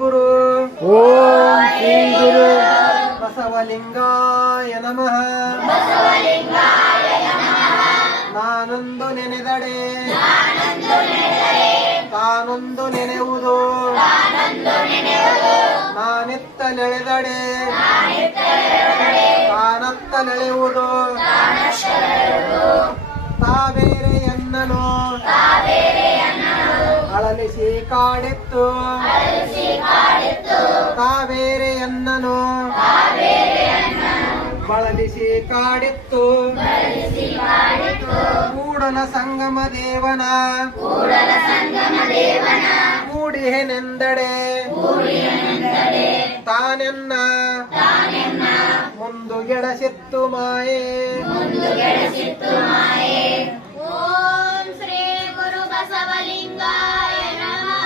ಗುರು ಓಂ ಶ್ರೀ ಗುರು ಬಸವಲಿಂಗಾಯ ನಮಃ. ನಾನೊಂದು ನೆನೆದಡೆ ತಾನೊಂದು ನೆನೆಯುವುದು, ನಾನೆತ್ತಲೆಳೆದಡೆ ತಾನತ್ತಲೆಳೆಯುವುದು. ತಾವೇರೆ ಎನ್ನನು ಅಳಲಿಸಿ ಕಾಡಿತ್ತು, ತಾವೇರೆ ಎನ್ನನು ಬಳಲಿಸಿ ಕಾಡಿತ್ತು. ಕೂಡಲ ಸಂಗಮ ದೇವನ ಕೂಡಿಹೆನೆಂದಡೆ ತಾನೆನ್ನ ಮುಂದುಗೆಡಸಿತ್ತು ಮಾಯೆ. ಓಂ ಶ್ರೀ ಗುರು ಬಸವಲಿಂಗಾಯ ನಮಃ.